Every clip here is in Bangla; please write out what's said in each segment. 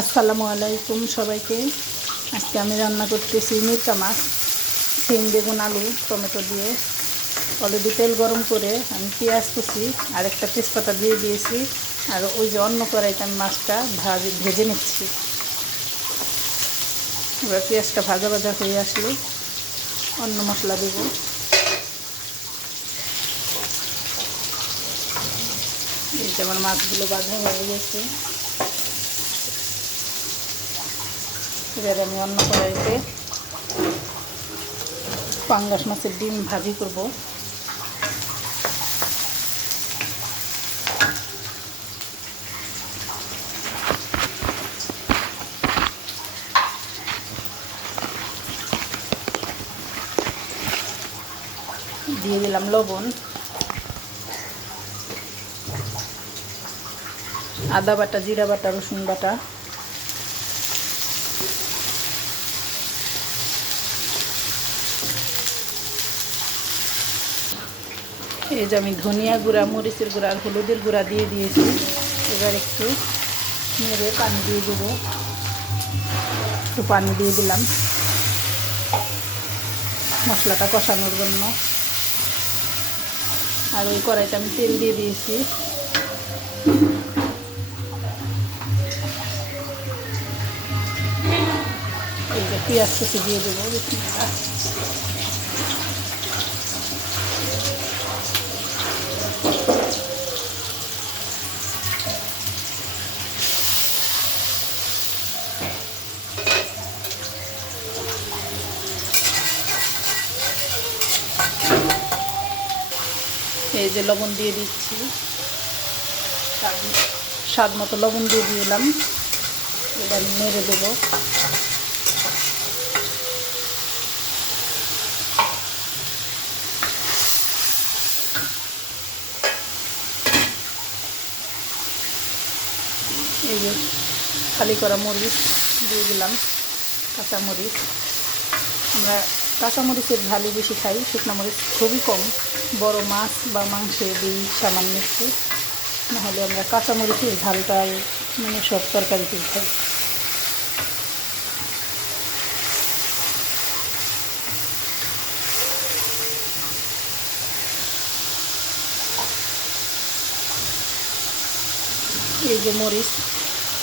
আসসালামু আলাইকুম সবাইকে। আজকে আমি রান্না করতেছি মিরকা মাছ সিম বেগুন, আলু, টমেটো দিয়ে। অলরেডি তেল গরম করে আমি পেঁয়াজ কুচি আর একটা তেজপাতা দিয়ে দিয়েছি। আর ওই যে অন্য কড়াইতে আমি মাছটা ভাজি, ভেজে নিচ্ছি। এবার পেঁয়াজটা ভাজা ভাজা হয়ে আসলে অন্য মশলা দেব। এই যে আমার মাছগুলো ভাজা হয়ে গেছে। এবার আমি অন্য কড়াইতে পাঙ্গাস মাছের ডিম ভাজি করব। দিয়ে দিলাম লবণ। আদা বাটা, জিরা বাটা, রসুন বাটা। এই যে আমি ধনিয়া গুঁড়া, মরিচের গুঁড়া আর হলুদের গুঁড়া দিয়ে দিয়েছি। এবার একটু মেরে পানি দিয়ে দেবো। একটু পানি দিয়ে দিলাম মশলাটা কষানোর জন্য। আর ওই কড়াইতে আমি তেল দিয়ে দিয়েছি। এই যে পেঁয়াজ কুচি দিয়ে দেবো। এই যে লবণ দিয়ে দিচ্ছি। স্বাদ- মতো লবণ দিয়ে দিলাম। এবার নেড়ে দেবো। এই যে খালি করা মরিচ দিয়ে দিলাম, কাঁচা মরিচ। আমরা কাঁচা মরিচের ঝালই বেশি খাই, শুকনো মরিচ খুবই কম। বড় মাছ বা মাংসে দিই সামান্য একটু। নাহলে আমরা কাঁচা মরিচের ঝালটাই মানে সব তরকারিতেই খাই। এই যে মরিচ,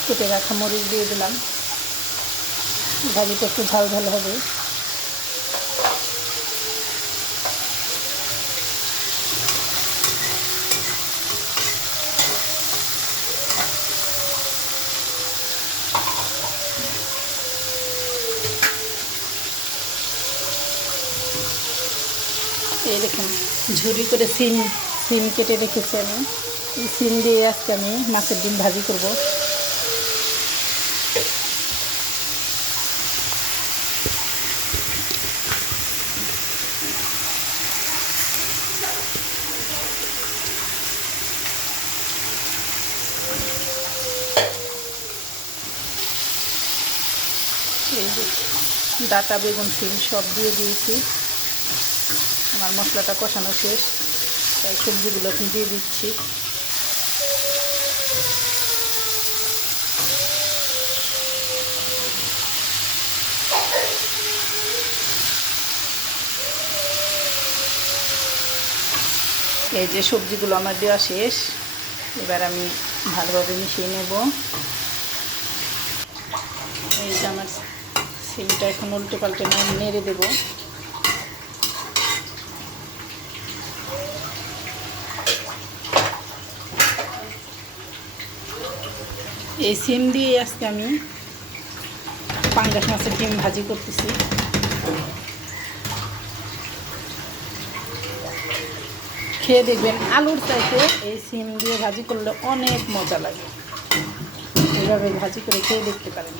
কেটে রাখা মরিচ দিয়ে দিলাম। ভাজিটা একটু ঝাল ঝাল হবে। এই দেখুন, ঝুড়ি করে সিম সিম কেটে রেখেছি আমি। এই সিম দিয়ে আজকে আমি মাছের ডিম ভাজি করব। ডাটা, বেগুন, সিম সব দিয়ে দিয়েছি। আমার মশলাটা কষানো শেষ। তাই সবজিগুলো এখন দিয়ে দিচ্ছি। এই যে সবজিগুলো আমার দেওয়া শেষ, এবার আমি ভালোভাবে মিশিয়ে নেব। এই যে আমার সিমটা এখন উল্টে পাল্টে নেড়ে দেবো। এই সিম দিয়ে আজকে আমি পাঙ্গাস মাছের ডিম ভাজি করতেছি। খেয়ে দেখবেন আলুর চাইতে এই সিম দিয়ে ভাজি করলে অনেক মজা লাগে। এইভাবে ভাজি করে খেয়ে দেখতে পারেন।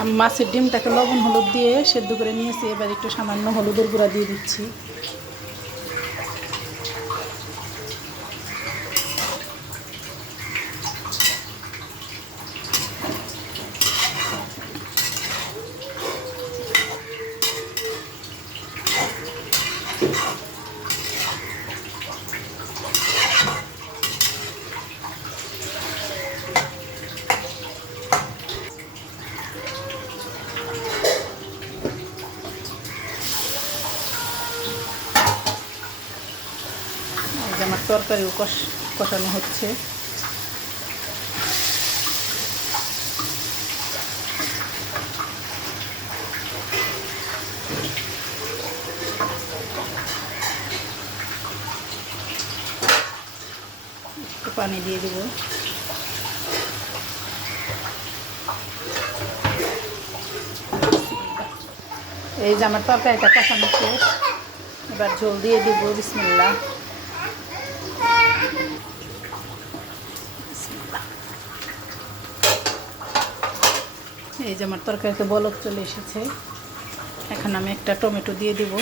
আমি, মাছের ডিমটাকে লবণ হলুদ দিয়ে সেদ্ধ করে নিয়েছি। এবার একটু সামান্য হলুদের গুঁড়া দিয়ে দিচ্ছি। তরকারিও কষ, কষানো হচ্ছে। একটু পানি দিয়ে দেবো। এই যে আমার তরকারিটা কষানো শেষ। এবার ঝোল দিয়ে দিব বিসমিল্লা এই যে আমার তরকারিতে বলক চলে এসেছে। এখন আমি একটা টমেটো দিয়ে দিব।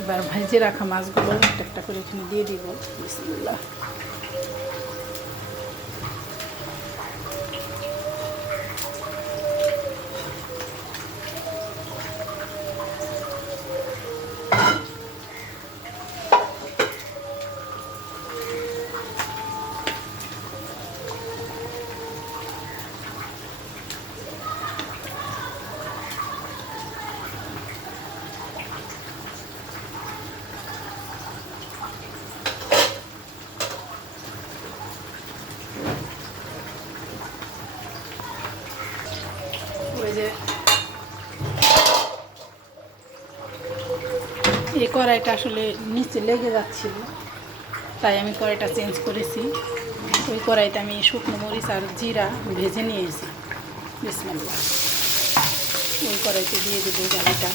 এবার ভেজে রাখা মাছগুলো একটা একটা করে এখানে দিয়ে দিব। বিসমিল্লাহ ওই যে এই কড়াইটা আসলে নিচে লেগে যাচ্ছিল, তাই আমি কড়াইটা চেঞ্জ করেছি। ওই কড়াইতে আমি শুকনো মরিচ আর জিরা ভেজে নিয়েছি। বিসমিল্লাহ। ওই কড়াইতে দিয়ে দেবো ডালিটা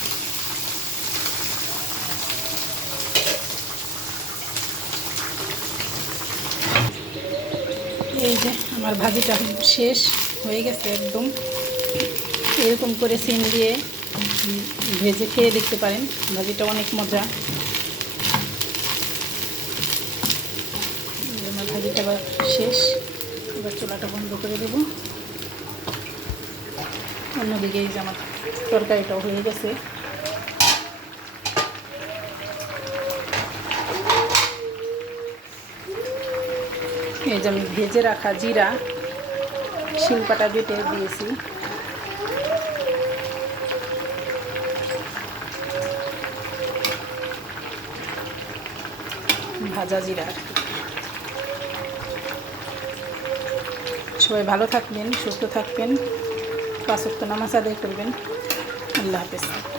এই যে আমার ভাজিটা শেষ হয়ে গেছে একদম। এরকম করে সিম দিয়ে ভেজে খেয়ে দেখতে পারেন। ভাজিটা অনেক মজা। আমার ভাজিটা শেষ। এবার চুলাটা বন্ধ করে দেব। অন্যদিকে এই যে আমার তরকারিটাও হয়ে গেছে। এই যে আমি ভেজে রাখা জিরা, শিলপাটা বেটে দিয়েছি। ভাজা জিরা। সবাই ভালো থাকবেন সুস্থ থাকবেন। পাঁচক্ত নামাজ আদায় করবেন। আল্লাহ হাফেজ।